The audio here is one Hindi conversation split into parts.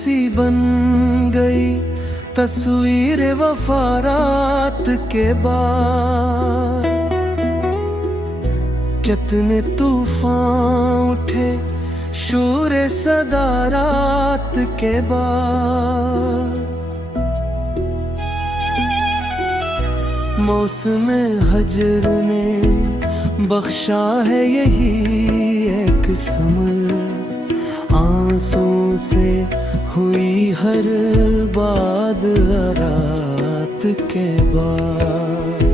सी बन गई तस्वीर वफा रात के बाद। कितने तूफान उठे शूर सदा रात के बाद। मौसम हजर ने बख्शा है यही एक समर, आंसू से हुई हर बात रात के बाद।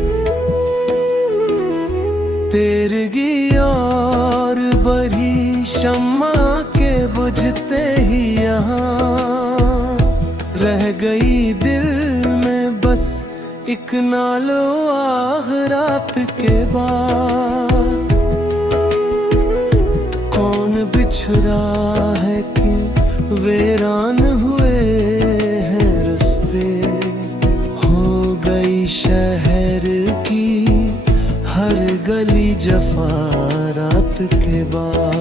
तेरगी और बड़ी शम्मा के बुझते ही यहाँ रह गई दिल में बस एक नालो आह रात के बाद। कौन बिछड़ा है कि वीरान हुए हैं रास्ते, हो गई शहर की हर गली जफा रात के बाद।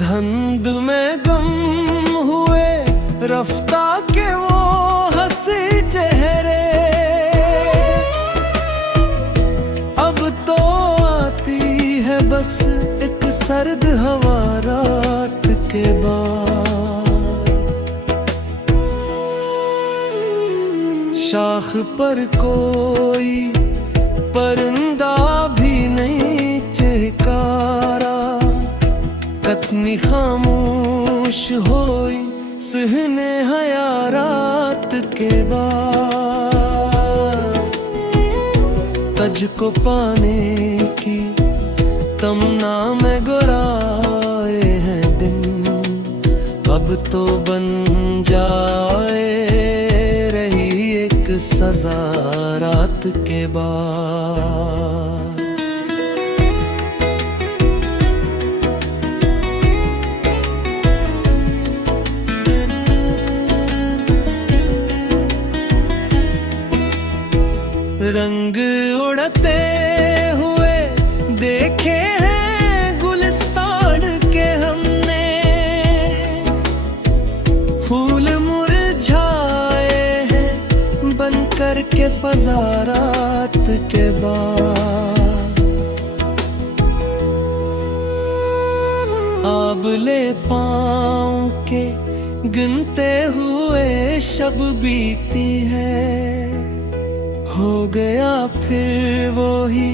धुंध में गम हुए रफ्ता के वो हंसी चेहरे, अब तो आती है बस एक सर्द हवा रात के बाद। शाख पर कोई परिंदा भी नहीं चहकारा, कतनी खामोश होई सहने हया रात के बाद। तज को पाने की तमन्ना में गुराए हैं दिन, अब तो बन जाए रही एक सजा रात के बाद। रंग उड़ते हुए देखे हैं गुलिस्तान के हमने, फूल मुरझाए हैं बनकर के फजा रात के बाद। आबले पाँव के गिनते हुए शब बीती है, हो गया फिर वो ही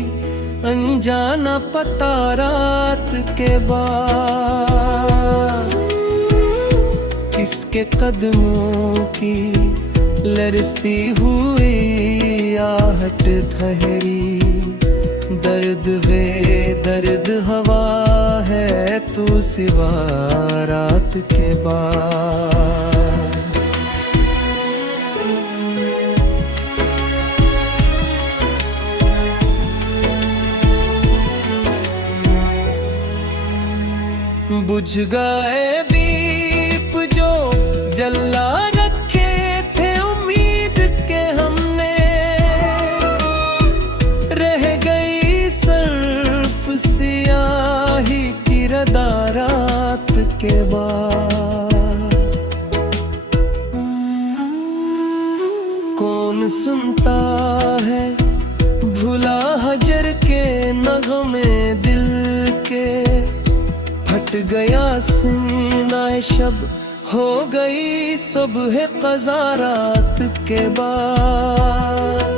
अनजाना पता रात के बाद। किसके कदमों की लरजती हुई आहट ठहरी, दर्द वे दर्द हवा है तू सिवा रात के बाद। बुझ गए दीप जो जला रखे थे उम्मीद के हमने, रह गई सर्फ सियाही की रदा रात के बाद। कौन सुनता है भुला हजर के नगमे दिल के, फट गया सीना शब हो गई सुबह क़ज़ा रात के बाद।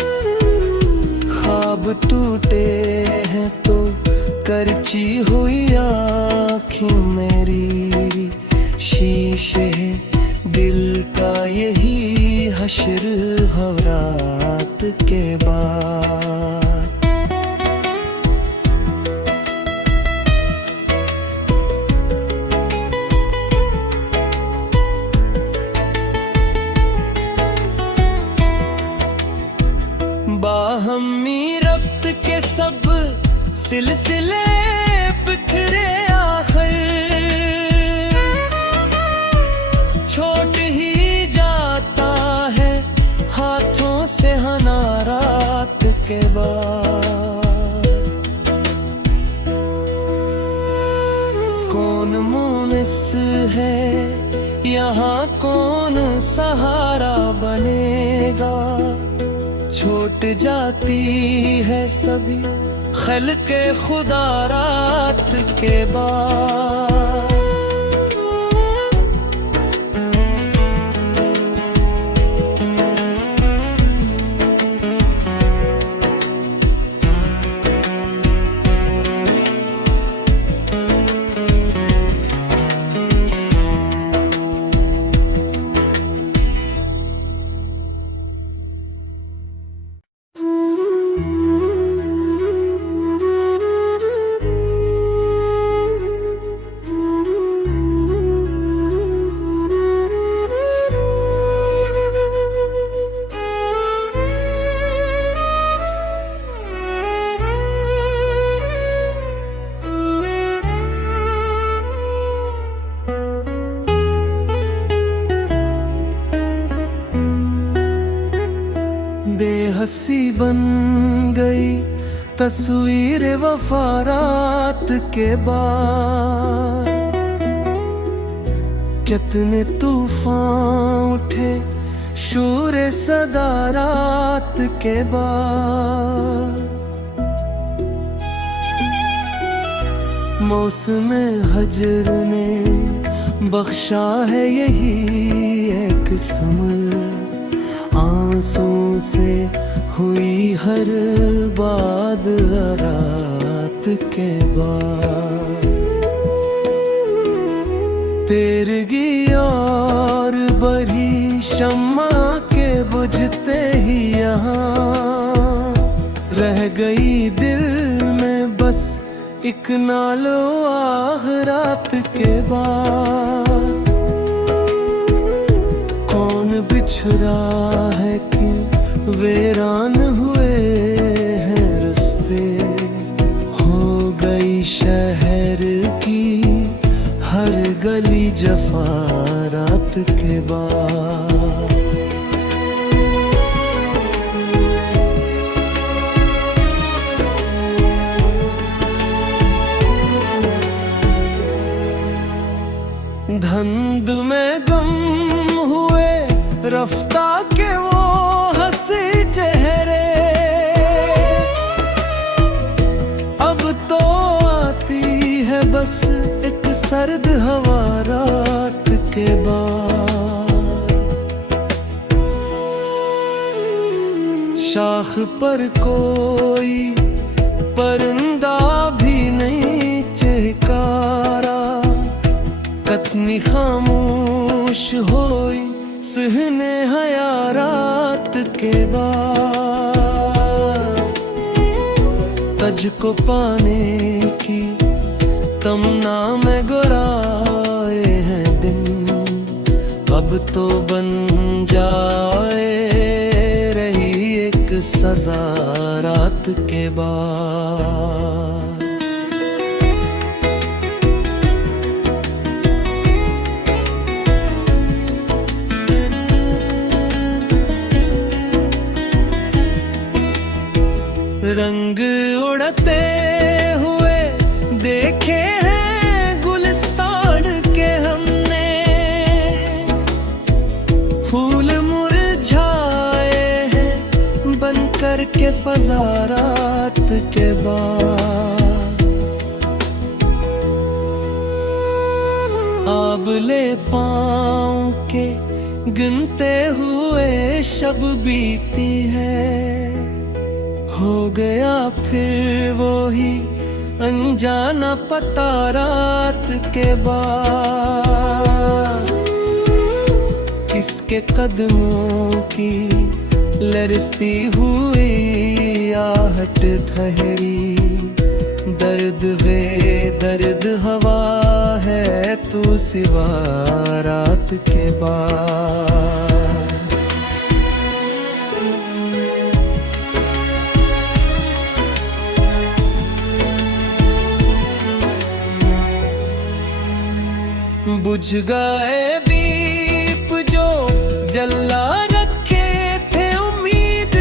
ख्वाब टूटे हैं तो करची हुई आँखें मेरी, शीशे दिल का यही हश्र हो रात के बाद। बाहमी रब्त के सब सिलसिले बिखरे आखिर, छोट ही जाता है हाथों सेहना रात के बाद। कौन मुनिस है यहाँ, कौन सहारा बनेगा। छूट जाती है सभी खल्क़े खुदा रात के बाद। बेहसी बन गई तस्वीर वफा रात के बाद। कितने तूफान उठे शोर सदा रात के बाद। मौसम हजर ने बख्शा है यही एक समर। आंसू से हुई हर बात रात के बाद। तेरगी और बड़ी शम्मा के बुझते ही यहाँ रह गई दिल में बस एक नालो आह रात के बाद। कौन बिछड़ा है कि वीरान हुए हैं रास्ते। हो गई शहर की हर गली जफा रात के बाद। धुंध में गम हुए रफ्ता के वो हंसी चेहरे। अब तो आती है बस एक सर्द हवा रात के बाद। शाख पर कोई परिंदा भी नहीं चहकारा। कतनी खामोश होई सहने हया रात के बाद। तज को पाने की तमन्ना में गुराए हैं दिन। अब तो बन जाए रही एक सजा रात के बाद। रंग उड़ते हुए देखे हैं गुलिस्तान के हमने। फूल मुरझाए हैं बनकर के फजा रात के बाद। आबले पाँव के गिनते हुए शब बीती है। हो गया फिर वो ही अनजाना पता रात के बाद। किसके कदमों की लरसती हुई आहट ठहरी। दर्द वे दर्द हवा है तू सिवा रात के बाद। बुझ गए दीप जो जला रखे थे उम्मीद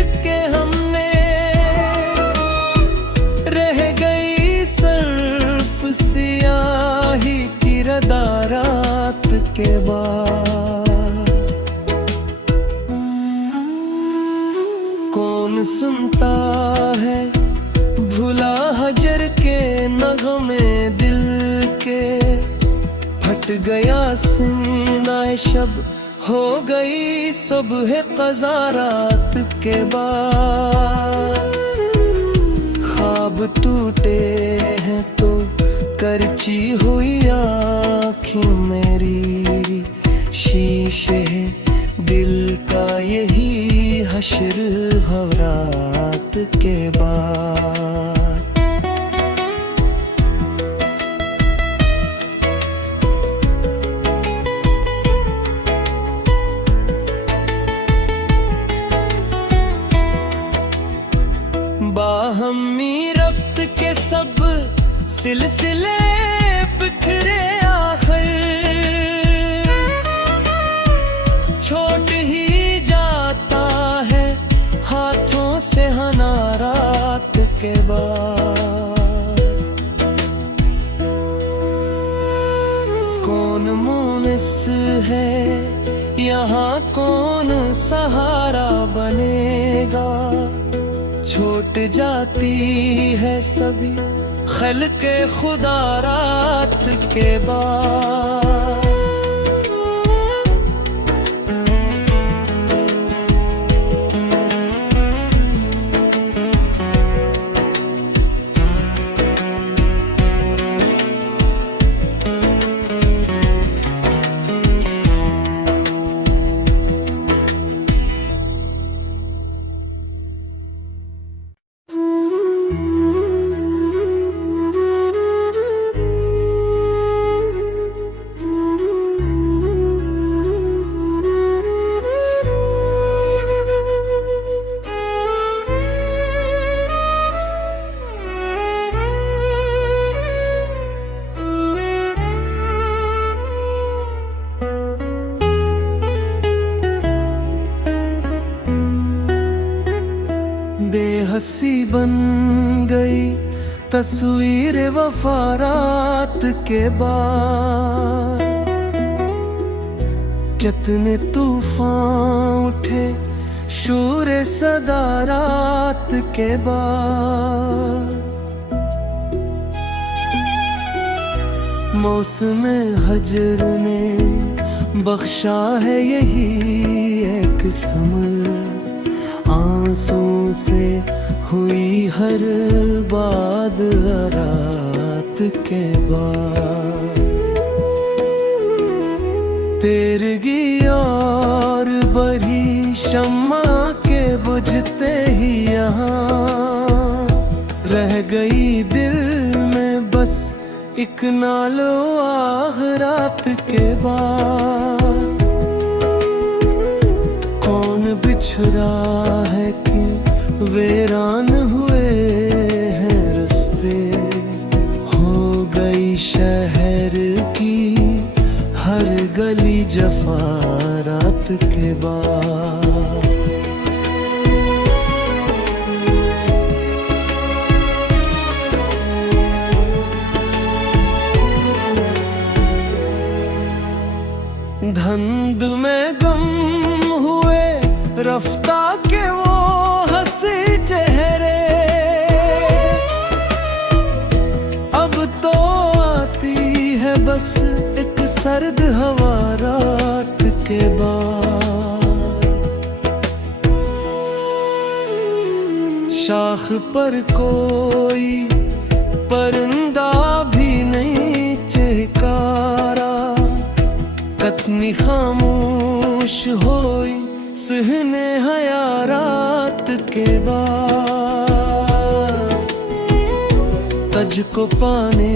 कौन सुनता है भुला हजर के नगमे दिल के। फट गया सीना शब हो गई सुबह क़ज़ा रात के बाद। ख्वाब टूटे हैं तो करची हुई आँखें मेरी, शीशे दिल का यही हश्र हो रात के बाद। बाहमी रब्त के सब सिलसिले बिखरे आखिर, छोट ही जाता है हाथों से हना रात के बाद। कौन मुनिस है यहाँ, कौन सहारा बनेगा। छूट जाती है सभी खल्क़े खुदा रात के बाद। बेहसी बन गई तस्वीर वफा रात के बाद। कितने तूफान उठे शूर सदा रात के बाद। मौसम हजर ने बख्शा है यही एक समर, आंसू से हुई हर बात रात के बाद। तेरगी और बड़ी शम्मा के बुझते ही यहाँ रह गई दिल में बस एक नालो आह रात के बाद। कौन बिछड़ा है कि वीरान हुए हैं रास्ते, हो गई शहर की हर गली जफा रात के बाद। धुंध में गम हुए रफ्ता के वो हंसी चेहरे, अब तो आती है बस एक सर्द हवा रात के बाद। शाख पर कोई परिंदा भी नहीं चहकारा, कतनी खामोश होई सहने हया रात के बाद। तज को पाने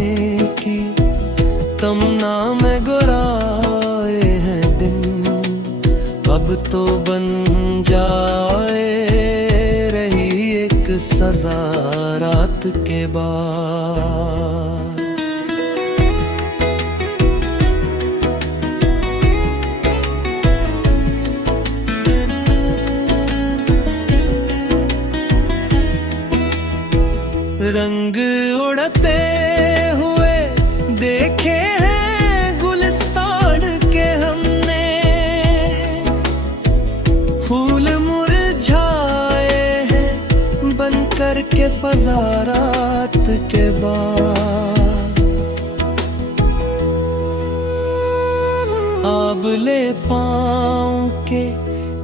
की तमन्ना में गुराए हैं दिन, अब तो बन जाए रही एक सजा रात के बाद। रंग उड़ते हुए देखे हैं गुलिस्तान के हमने, फूल मुरझाए हैं के फजारात के बाद। आबले पाँव के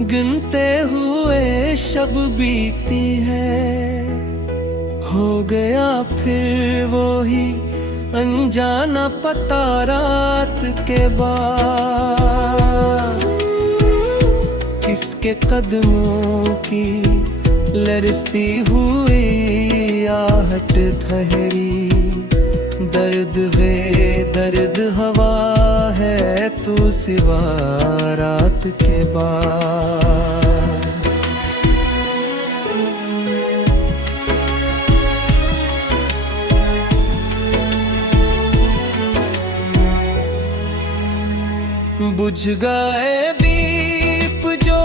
गिनते हुए शब बीती है, हो गया फिर वो ही अनजाना पता रात के बाद। किसके कदमों की लरजती हुई आहट ठहरी, दर्द वे दर्द हवा है तू सिवा रात के बाद। बुझ गए दीप जो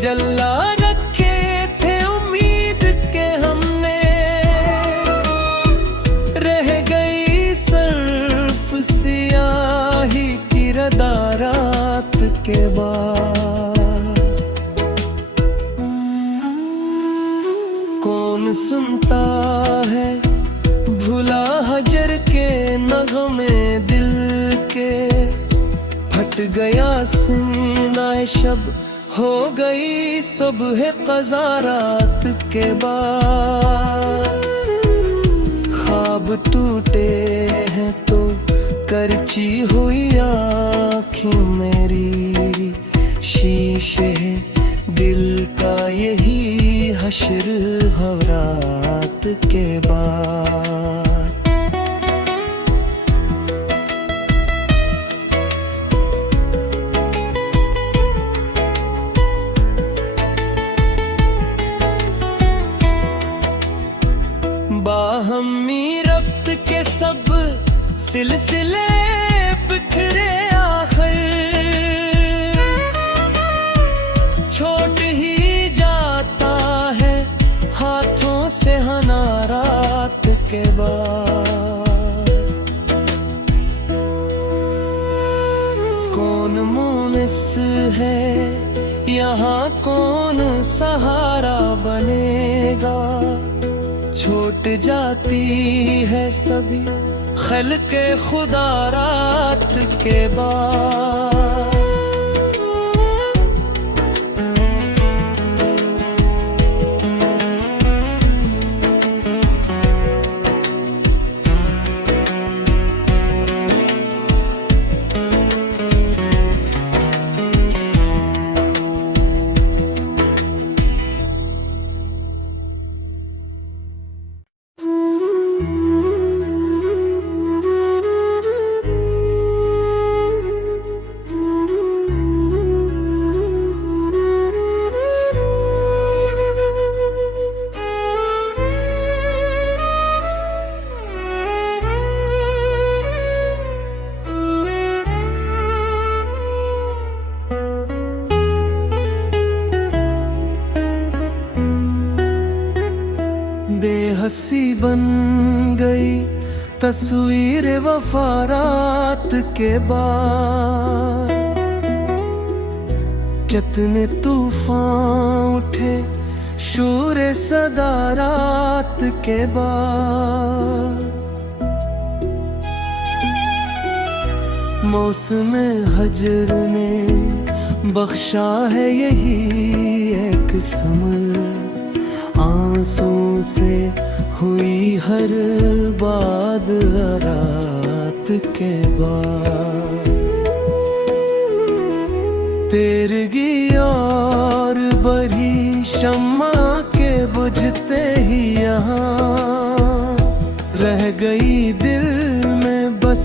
जला रखे थे उम्मीद के हमने, रह गई सर्फ सियाही की रदा रात के बाद। कौन सुनता है भुला हजर के नगमे दिल के, फट गया सीना शब हो गई सुबह क़ज़ा रात के बाद। ख्वाब टूटे हैं तो करची हुई आँखें मेरी, शीशे दिल का यही हश्र हो रात के बाद। बाहमी रब्त के सब सिलसिले बिखरे आखिर, छोट ही जाता है हाथों से हना रात के बाद। कौन मुनिस है यहाँ, कौन सहारा बनेगा, छूट जाती है सभी खल्क़े खुदा रात के बाद। बेहसी बन गई तस्वीर वफा रात के बाद। कितने तूफान उठे शोर सदा रात के बाद। मौसम हजर ने बख्शा है यही एक समर, आंसू से हुई हर बात रात के बाद। तेरगी और बड़ी शम्मा के बुझते ही यहाँ रह गई दिल में बस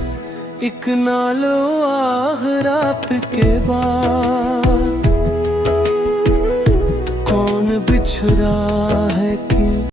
एक नालो आह रात के बाद। कौन बिछड़ा